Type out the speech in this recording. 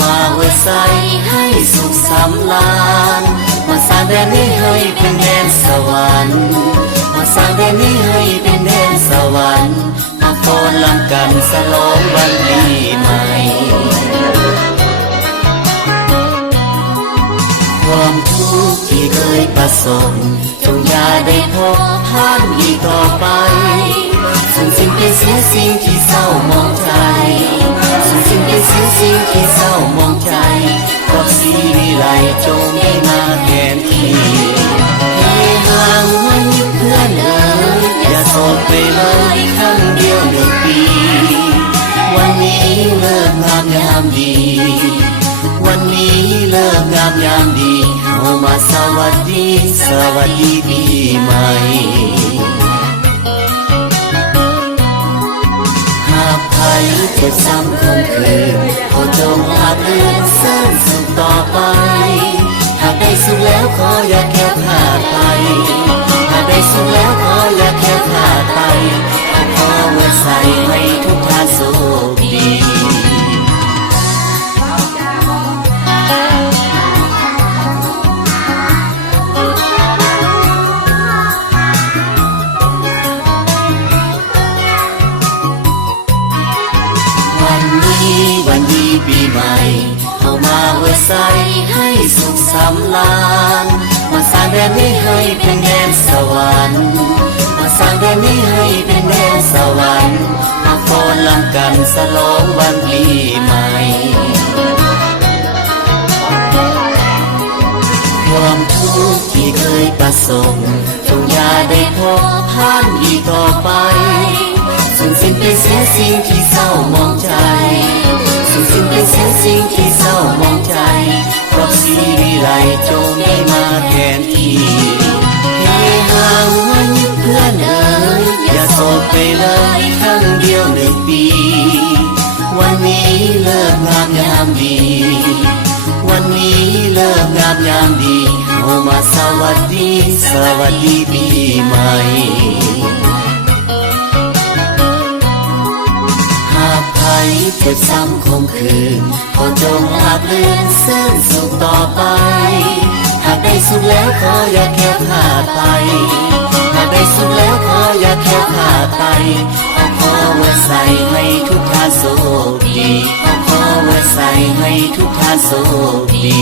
มาอวยใส่ให้สุขสำราญมาสร้างแดนนี้ให้เป็นแดนสวรรค์มาสร้างแดนนี้ให้เป็นแดนสวรรค์มาฟ้อนรำกันฉลองวันปีใหม่ความทุกข์ที่เคยประสบจงอย่าได้พบผ่านอีกต่อไปสูญสิ้นไปเสียสิ่งที่เศร้ามองใจสูญสิ้นไปเสียสิ่งที่เศร้ามองใจรักสีวิไลจงได้มาแทนที่ให้ห่างวันเพื่อนเอ๋ยอย่าโศกไปเลยครั้งเดียว1 ปีวันนี้เลิกงามยามดีวันนี้เลิกงามยามดีเอามาสวัสดีปีใหม่หากใครเจ็บซ้ำคงคืนขอจงอาบเลื่อนเส้นสุขต่อไปหากได้สุขแล้วขออย่าแค่ขาดไปหากได้สุขแล้วขออย่าแค่ขาดไปขอไว้ใส่ให้ทุกท่านสุขดีวันดีปีใหม่เอามาอวยใส่ให้สุขสำราญมาสร้างแดนนี้ให้เป็นแดนสวรรค์มาสร้างแดนนี้ให้เป็นแดนสวรรค์มาฟ้อนรำกันฉลองวันปีใหม่ความทุกข์ที่เคยประสบจงอย่าได้พบผ่านอีกต่อไปสูญสิ้นไปเสียสิ่งที่เศร้ามองใจสูญสิ้นไปเสียสิ่งที่เศร้ามองใจรักสีวิไลจงได้มาแทนที่ให้ห่างวันเพื่อนเอ๋ยอย่าโศกไปเลยครั้งเดียว1 ปีวันนี้เลิกงามยามดีวันนี้เลิกงามยามดีเอามาสวัสดีปีใหม่เจ็บซ้ำคมคืนขอจงอาบเลื่อนเส้นสุขต่อไปหากได้สุขแล้วขออย่าแค่ขาดไปหากได้สุขแล้วขออย่าแค่ขาดไปขอไว้ใส่ให้ทุกท่านโชคดีขอไว้ใส่ให้ทุกท่านโชคดี